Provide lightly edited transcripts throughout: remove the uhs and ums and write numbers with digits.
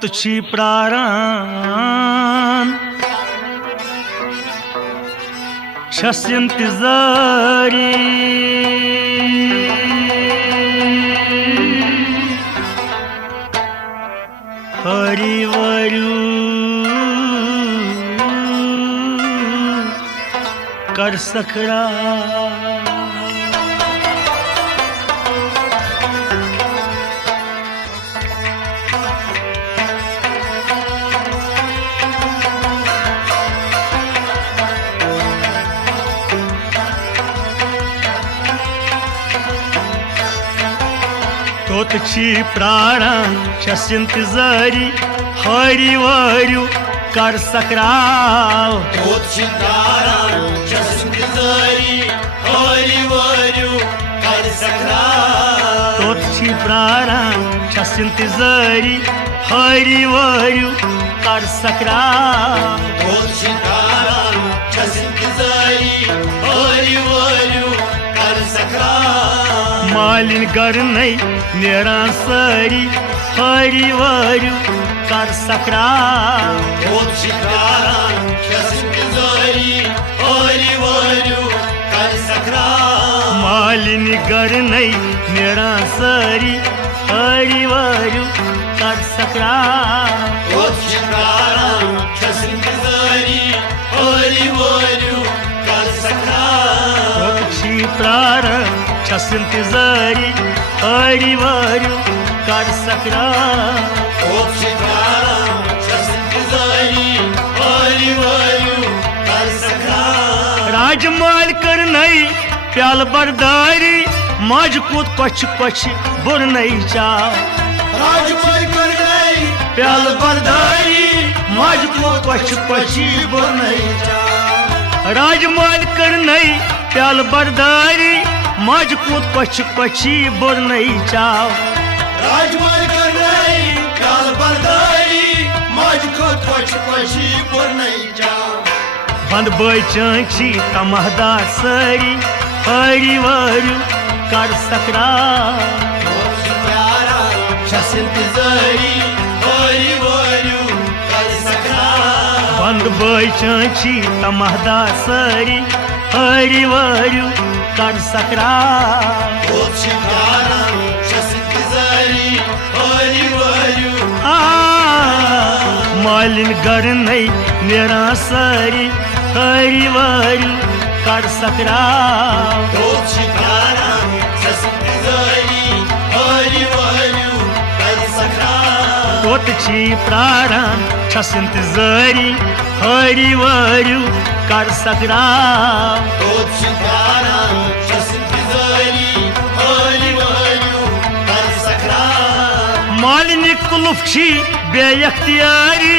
तोत छी प्राण छस इंतजारी हरिवरु कर सकरा तोत छी प्राण छस इंतजारी हरिवरु कर सकराव तोत छी प्राण छस इंतजारी हरिवरु कर सकराव तोत छी प्राण छस इंतजारी हरिवरु कर सकराव तोत छी प्राण छस इंतजारी हरिवरु कर सकराव मालिन गर नहीं नेरान सारी हरिवरु कर सकराव तोत छी प्राण छस इंतजारी हरिवरु कर सकराव मालिन गर नहीं नेरान सारी हरिवरु कर सकराव तोत छी प्राण छस इंतजारी हरिवरु कर सकराव तोत छी प्राण छस इंतजारी हरिवरु कर सकराव तोत छी प्राण छस इंतजारी हरिवरु कर सकराव राजमाल कर नहीं प्याल बरदारी माज कूद पछ पछ बुर नहीं चाव राजमल कर गई प्याल बरदारी माज कूद पछ पछ बुर नहीं राजमाल कर नहीं प्याल बरदारी माज कूद पछ पछी बुर नहीं चाव राजमल कर गई प्याल बरदारी मज को पछ पछी पर नहीं जा बंद बची तमहदार सारी हरिवरु कर सकराव तोत छी प्यारा छस इंतजारी हरिवरु कर सकराव बंद बची तमहदार सारी हरिवरु कर सकराव तोत छी प्यारा छस इंतजारी हरिवरु मालिन गर नहीं नेरा सारी हरिवरु कर सकराव तोत छी प्यारा छस इंतजारी हरिवरु कर सकराव तोत छी प्राण छस इंतजारी हरिवरु कर सकराव तोत छी प्यारा छस इंतजारी हरिवरु कर सकराव मालिन कुलुफ छी बेख्तियारी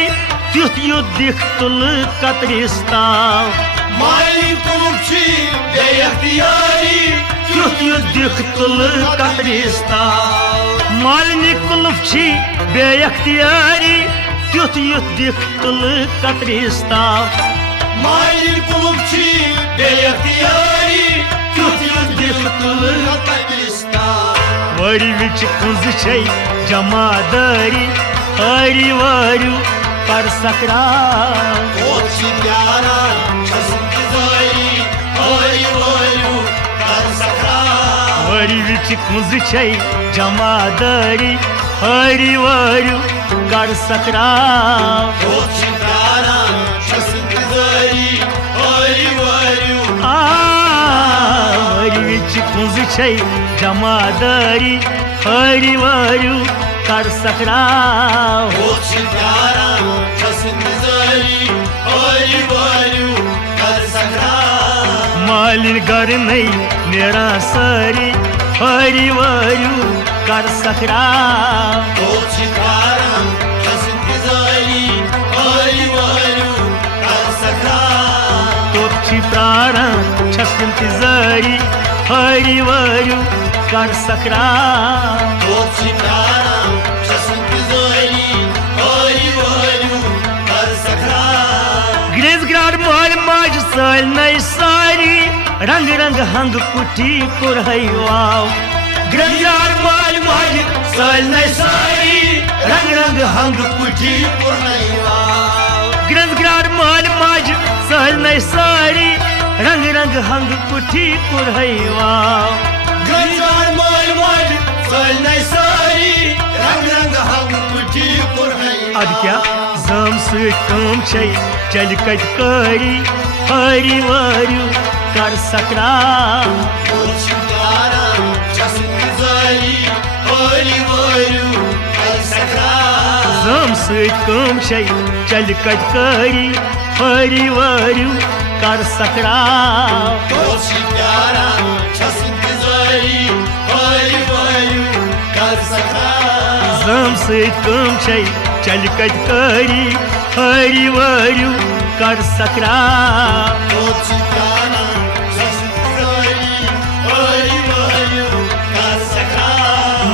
तुथ युद्ध दिख तुल कतरिस्ताव मालिक कुलुची बेख्तियारी तुथ युद्ध दिख तुल कतरिस्ताव मालिन कुलुफ छी बेख्तियारी तुथ युद्ध दिख तुल कतरिस्ताव मालिक कुलुची बेख्तियारी तुझ दिल तुल कतरिस्ता वरी विच कुंज छै जमादारी हरिवरु कर सकराव तोत छी प्यारा छस इंतजारी हरिवरु कर सकराव वरी विच कुंज छै जमादारी हरिवरु कर सकराव तोत छी प्यारा छस इंतजारी हरिवरु वरी विच कुंज छै जमादारी हरिवरु कर सकराव तोत छी प्यारा छस इंतजारी हरिवरु कर सकराव मालिन गर नहीं नेरा सारी हरिवरु कर सकराव तोत छी प्यारा छस इंतजारी हरिवरु कर सकराव तोत छी प्राण छस इंतजारी हरिवरु कर सकराव तोत छी प्यारा छस इंतजारी हरिवरु कर सकराव ग्रेज ग्राड माल माज साल नई सारी रंग रंग हंग कुटी पुरहई वाव ग्रंजार माल माज सालने सारी रंग रंग हंग कुटी पुरनैवा ग्रंजार माल माज सालने सारी रंग रंग हंग कुठी पुरहैवा ग्रंजार माल माज सालने सारी रंग रंग हंग कुटी पुरनैवा अद क्या जम सत कम छै चल कत करी हरी वारू कर सकरा जम सत कम छै चल कत करी हरी वारू कर सकरा जम सत कम छै चल कत करी हरी वारू कर सकरा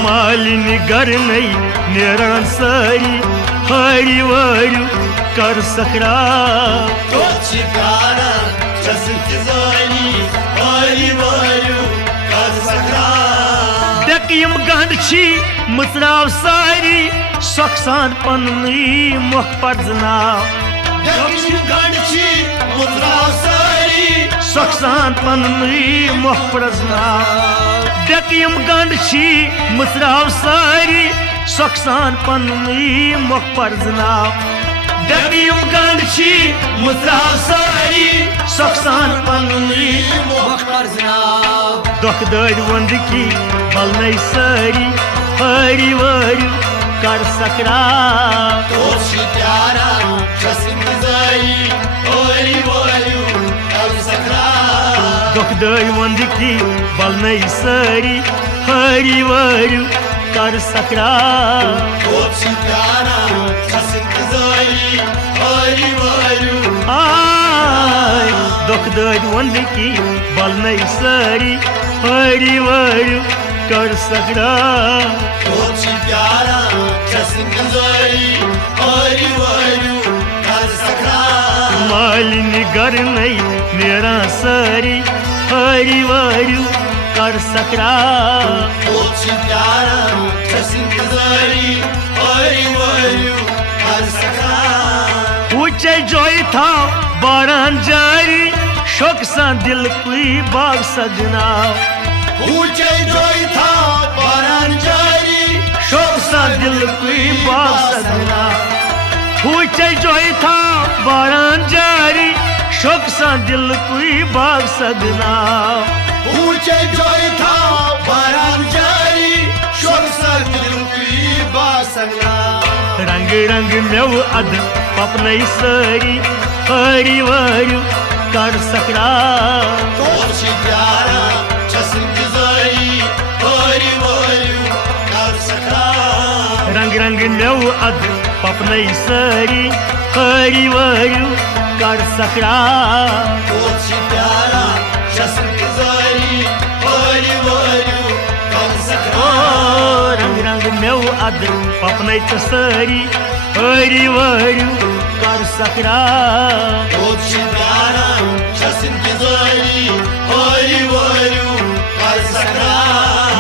मालिन गर नहीं नेरान सारी हरी वारू कर सकरा दकियम गंड छी मुसराव सारी सखसान पन्नी मुख पर जनाव सखसान पन्नी मुख पर जनाव दकियम गंड छी मुसराव सारी सखसान पन्नी मुख पर जनाव दकियम गंड छी मुसराव सारी सखसान पन्नी मुख पर जनाव दुख दर्द वंद की बल नहीं सारी हरी वारू कर सकरा दुख दर्द वंद की बल नहीं सारी हरी वारू कर सकरा आय दुख दर्द वंद की बल नहीं सारी हरी वारू कर सकरा मालिन गर नहीं मेरा सारी हरी वारू कर सकरा ऊंचे जोई था बारान जारी शोक सा दिल कोई बाग सजना ऊंचे जोई था बारान जारी शोक सा दिल कोई बाग सजना ऊंचे जोई था बारान जारी शोक सा दिल कोई बाग सजना ऊंचे जोई था बारान जारी शोक सा दिल कोई बाग सजना रंग रंग मेव अद पपनई सारी हरी वारू कर सकरा रंग रंग मेव अद पपनई सारी हरी वारू कर सकरा रंग रंग मेव अद पपनई सारी हरी वारू कर सकरा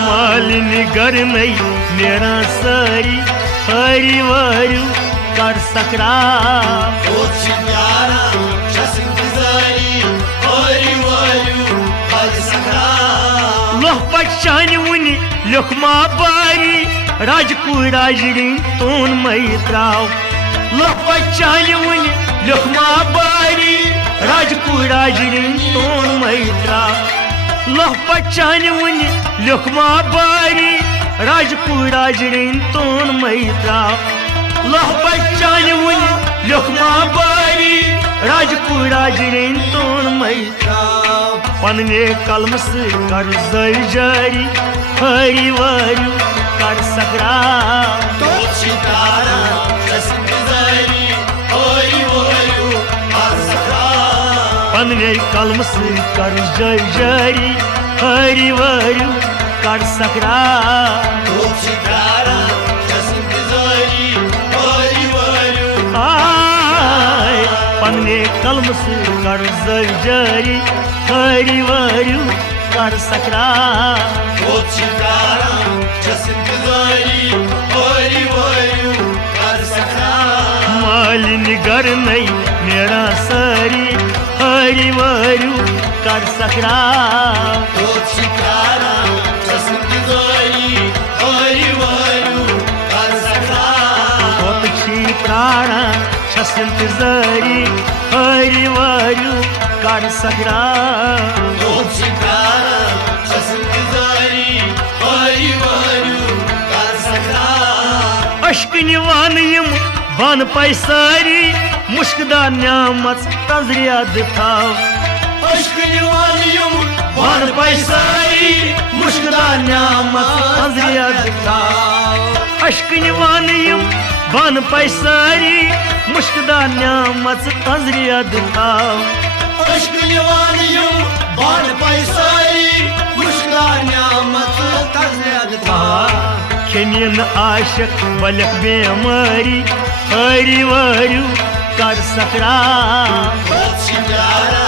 मालिन गर नहीं मेरा सारी हरी वारू कर सकरा लोह पचान वुनि लुखमा बारी राजकू राजरिन तोन मई त्राव लोह पचान वुनि लुखमा बारी राजकू राजरिन तोन मई त्राव लोह पचान वुनि लुखमा बारी राजकू राजरिन तोन मई त्राव लोह पचान वुनि लुखमा बारी राजकू राजरिन तोन मई त्राव पन्ने कलम से कर जारी हरी वारू कर सकरा पन्ने कलम से कर जारी हरी वारू कर सकरा पन्ने कलम से कर जारी हरी वारू कर सकरा छस इंतजारी हरी वायु कर सकरा मालिनी घर नहीं मेरा सारी हरी वायु कर सकरा शिकारा छस इंतजारी हरी वायु कर सकरा प्राण छस इंतजारी हरी वायु कर सकरा शिकारा छस इंतजारी हरी वायु कर सकरा अश्क निवान यम बन पैसारी मुश्कदा न्यामत तजरियाद थाव अश्क निवान यम बन पैसारी मुश्कदा न्यामत तजरियाद थाव अश्क निवान यम बन पैसारी मुश्कदा न्यामत तजरियाद थाव अश्क निवान यम बन पैसारी मुश्कदा न्यामत तजरियाद थाव खेनियन आशक बलक बेमारी हरी वायु कर सकरा शिकारा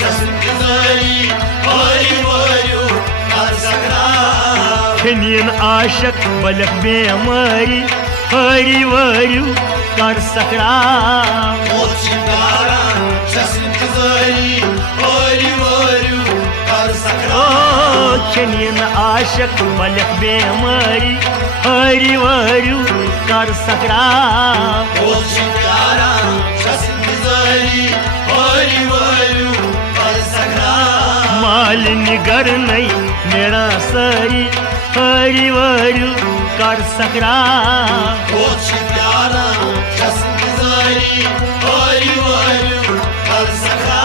छस इंतजारी हरी वायु कर सकरा खेनियन आशक बलक बेमारी हरी वायु कर सकरा शिकारा छस इंतजारी हरी वायु कर सकरा खेनियन आशक बलक बेमारी हरी वायु कर सकरा शिकारा छस इंतजारी हरी वायु कर सकरा मालिनी घर नहीं मेरा सारी हरी वायु कर सकरा शिकारा छस इंतजारी हरी वायु कर सकरा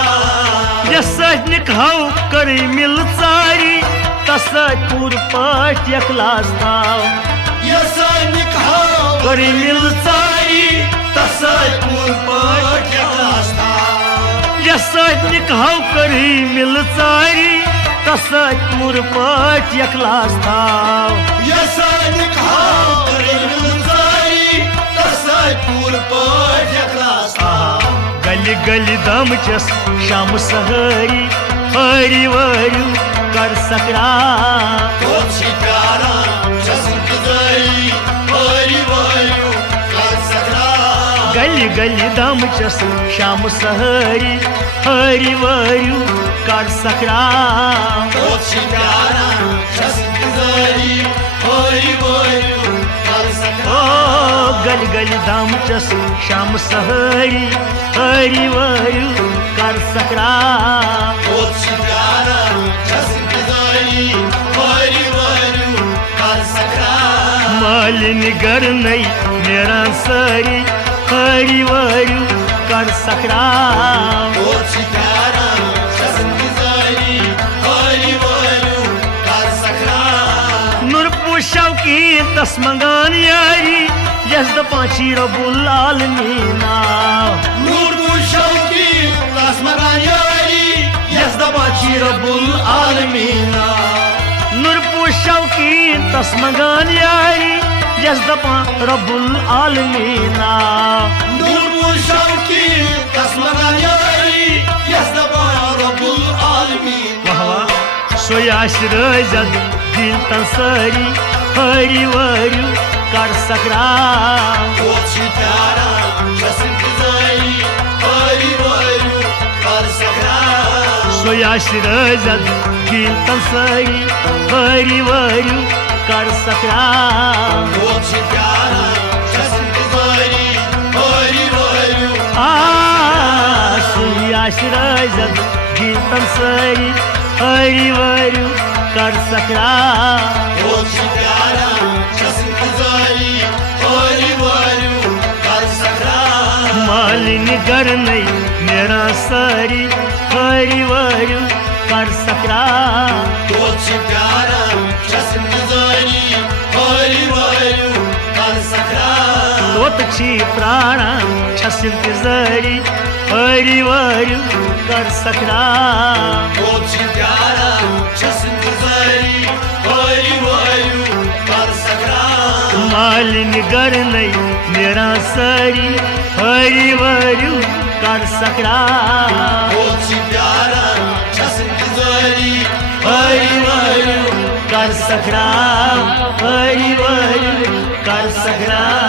सजनिक हाउ कर मिल सारी तस पूर पाठ यखलास थाव सैनिक कर मिल सारी तस पूर पाठ यखलास थाव सजनिक हाउ कर मिल सारी तस पूर पाठ यखलास थाव सैनिक तस पूर पाठ यखलास थाव गली गली दम चस शाम सहरी हरी वायु कर सकरा शिकारा छस इंतजारी हरी वायु कर सकरा गली गली दम चस शाम सहरी हरी वायु कर सकरा शिकारा छस इंतजारी हरी वायु कर सकरा गली गली दम चस शाम सहरी हरी वायु कर सकरा शिकारा छस इंतजारी हरी वायु कर सकरा मालिनी घर नहीं मेरा सारी हरी वायु कर सकरा शिकारा छस इंतजारी हरी वायु कर सकरा नुरपु शौकी तस्मगान यारी यस दपाची रबुल आलमीना नूर शौकी तस्मगान यारी यस दपाची रबुल आलमीना नुरपु शौकी तस्मगान यारी यस दपा रबुल आलमीना नूर शौकी तस्मगान यारी यस दपा रबुल आलमीना सोयाश रजद दिल तंसरी हरी वायु कर सकरा शिकारा छस इंतजारी हरी वायु कर सकरा सोयाश रजद दिल तंसरी हरी वायु कर सकरा शिकारा छस इंतजारी हरी वायु सोयाश रजद दिल तंसरी हरी वायु कर सकरा शिकारा छस इंतजारी हरी वायु कर सकरा मालिनी घर नहीं मेरा सारी हरी वायु कर सकरा शिकारा छस इंतजारी हरी वायु कर सकरा छी प्राण छस इंतजारी हरी वायु कर सकरा शिकारा छस इंतजारी हरी वायु कर सकरा मालिनी घर नहीं मेरा सारी हरी वायु कर सकरा शिकारा छस इंतजारी हरी वायु कर संग्राम, वरी वरी कर संग्राम।